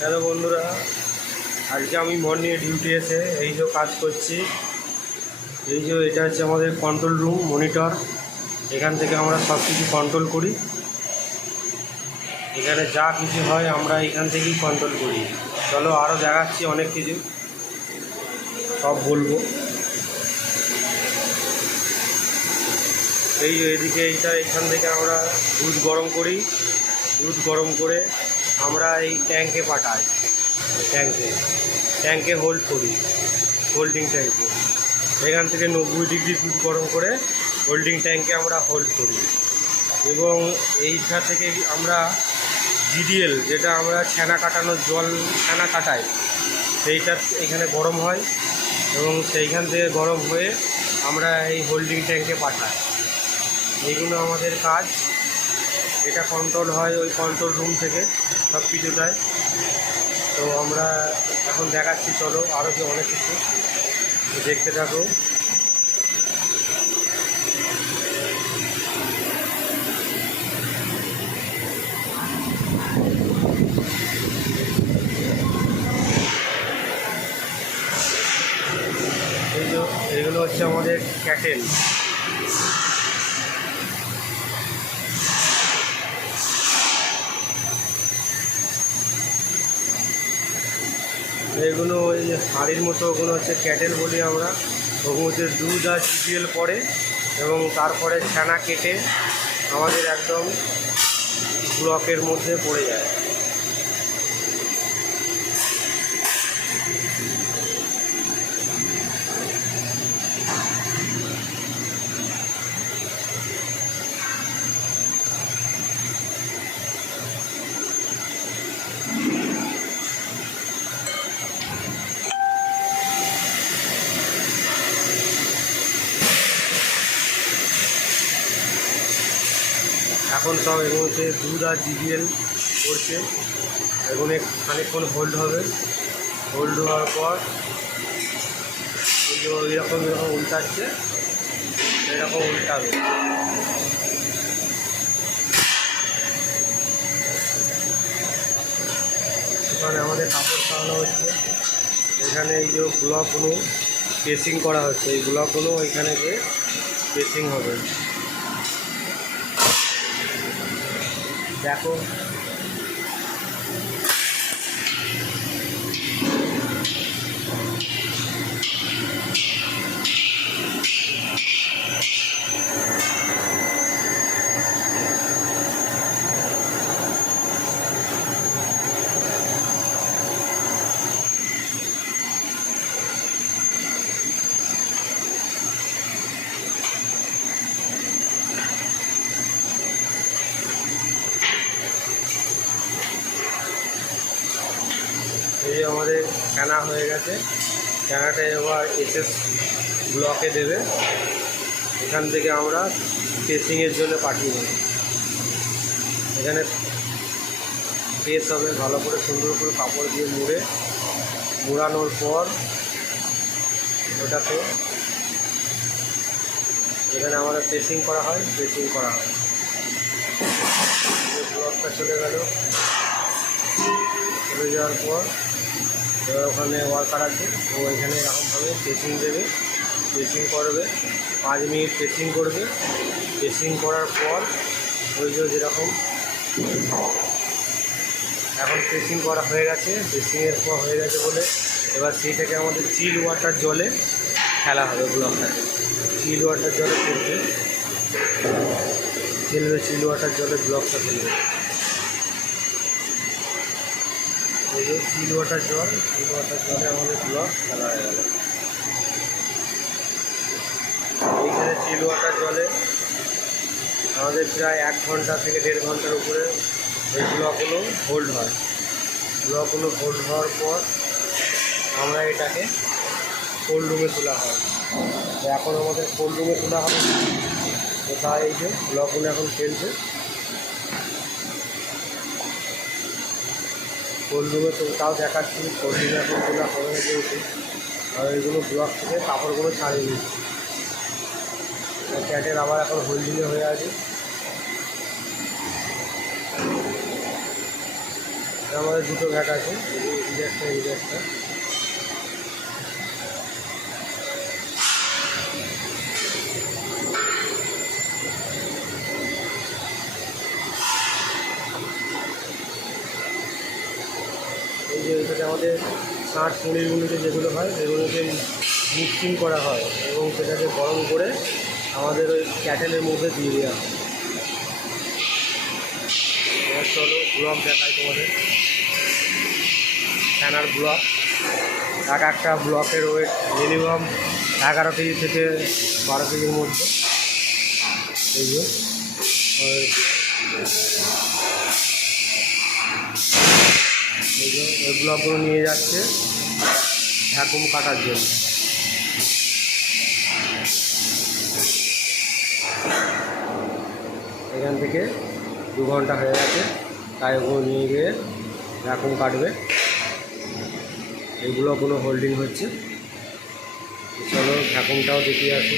Hello বন্ধুরা, আজকে আমি মর্নিংয়ে ডিউটি এসে এই যে কাজ করছি। এই যে এটা হচ্ছে আমাদের কন্ট্রোল রুম মনিটর। এখান থেকে আমরা সব কিছু কন্ট্রোল করি। এখানে যা কিছু হয় আমরা এখান থেকেই কন্ট্রোল করি। চলো আরও দেখাচ্ছি অনেক কিছু, সব বলবো। এই যে এদিকে এখান থেকে আমরা দুধ গরম করি। দুধ গরম করে আমরা এই ট্যাঙ্কে পাঠাই। ট্যাঙ্কে হোল্ড করি, হোল্ডিং ট্যাঙ্কে। এখান থেকে 90 ডিগ্রি দুধ গরম করে হোল্ডিং ট্যাঙ্কে আমরা হোল্ড করি। এবং এইটা থেকে আমরা জিডিএল, যেটা আমরা ছানা কাটানোর জল ছানা কাটাই, সেইটা এখানে গরম হয় এবং সেইখান থেকে গরম হয়ে আমরা এই হোল্ডিং ট্যাঙ্কে পাঠাই। এইগুলো আমাদের কাজ। এটা কন্ট্রোল হয় ওই কন্ট্রোল রুম থেকে সব কিছুটাই। তো আমরা এখন দেখাচ্ছি, চলো আরও কি অনেক কিছু দেখতে থাকো। এগুলো হচ্ছে আমাদের ক্যাটেল। এগুলো ওই হাঁড়ির মতো, ওগুলো হচ্ছে ক্যাটেল বলি আমরা। ওগুলো হচ্ছে দুধ আর জিডিএল পড়ে এবং তারপরে ছানা কেটে আমাদের একদম ব্লকের মধ্যে পড়ে যায়। এখন সব এগুলোতে দুধ আর জিডিএল পড়ছে। এগুলো খানিকক্ষণ হোল্ড হবে। হোল্ড হওয়ার পর এরকম উল্টাচ্ছে, এরকম উল্টাবে। এখানে আমাদের কাপড় ছাড়ানো হচ্ছে। এখানে এই যে ব্লকগুলো পেসিং করা হচ্ছে, এই ব্লকগুলো এখানে যে পেসিং হবে। দেখো এই আমাদের ছানা হয়ে গেছে। ছানাটা এবার এসএস ব্লকে দেবে। এখান থেকে আমরা পেসিংয়ের জন্য পাঠিয়ে দেবো। এখানে পেস হবে, ভালো করে সুন্দর করে কাপড় দিয়ে মুড়ানোর পর ওটাকে এখানে আমরা পেসিং করা হয়। ব্লকটা চলে যাওয়ার পর এবার ওখানে ওয়ার্কার আছে, ও এখানে এরকমভাবে পেসিং দেবে, পেসিং করবে। 5 মিনিট পেসিং করবে। পেসিং করার পর ওই যেরকম এখন পেসিং করা হয়ে গেছে। পেসিংয়ের পর হয়ে গেছে বলে এবার সেইটাকে আমাদের চিল ওয়াটার জলে খেলা হবে। ব্লকটাকে চিল ওয়াটার জলে খেলবে, চিল ওয়াটার জলে ব্লকটা খেলবে। এই যে চিল ওয়াটার জলে আমাদের ব্লক খেলা হয়ে গেল। এইখানে চিল ওয়াটার জলে আমাদের প্রায় 1 ঘন্টা থেকে 1.5 ঘন্টার উপরে ওই ব্লকগুলো হোল্ড হয়। ব্লকগুলো হোল্ড হওয়ার পর আমরা এটাকে কোল্ড রুমে তোলা হয়। এখন আমাদের কোল্ড রুমে তোলা হবে। তো তাই এই যে ব্লকগুলো এখন খেলছে কোল্ড রুমে। তো তাও দেখাচ্ছি কোল্ড রুমে এখন তোলা হয়ে গেছে। আর এইগুলো ব্লক থেকে কাপড়গুলো ছাড়িয়ে দিচ্ছি। ক্যাটের আবার এখন হোল্ডিংয়ে হয়ে আছে। আমাদের দুটো ঘাট আছে, এই একটা এই একটা। এই যে এটাতে আমাদের ষাঁড় পনিরগুলোতে যেগুলো হয় সেগুলোকে মিক্সিং করা হয় এবং সেটাকে গরম করে আমাদের ওই ক্যাটেলের মধ্যে দিয়ে দেওয়া হয়। এবার চলো ব্লক দেখায় তোমাদের, ছানার ব্লক। একটা ব্লকের ওয়েট মিনিমাম 11 কেজি থেকে 12 কেজির মধ্যে। এই যে ওই ব্লকগুলো নিয়ে যাচ্ছে ঢাকুম কাটার জন্য। এখান থেকে 2 ঘন্টা হয়ে গেছে, তাই ওগুলো নিয়ে গিয়ে ঢাকুম কাটবে। এইগুলো কোনো হোল্ডিং হচ্ছে। চলো ঢাকুমটাও দেখিয়ে আসি।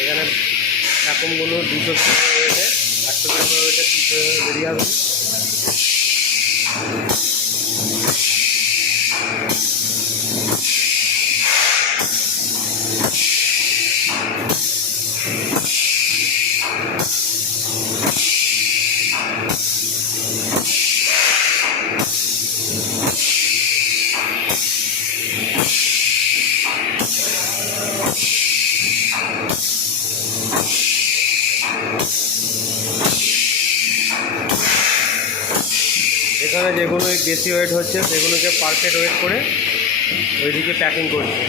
এখানে ঢাকুমগুলো 200 গ্রাম ওয়েটে, 800 গ্রাম ওয়েটে 300 বেরিয়ে আসবে। এখানে যেগুলো বেশি ওয়েট হচ্ছে সেগুলোকে পারফেক্ট ওয়েট করে ওইদিকে প্যাকিং করছে।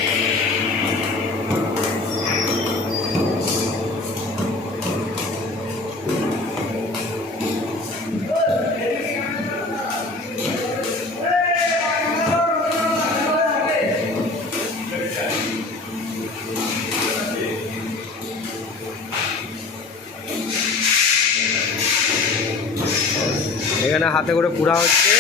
এখানে হাতে করে পুরা হচ্ছে।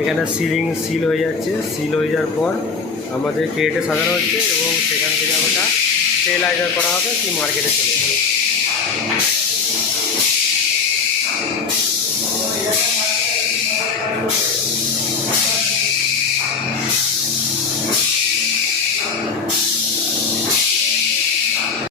এখানে সিল হয়ে যাচ্ছে। সিল হয়ে যাওয়ার পর আমাদের ক্রেটে সাজানো হচ্ছে এবং সেখান থেকে আমরা স্টেলাইজার করা হবে, কি মার্কেটে চলে যাবে।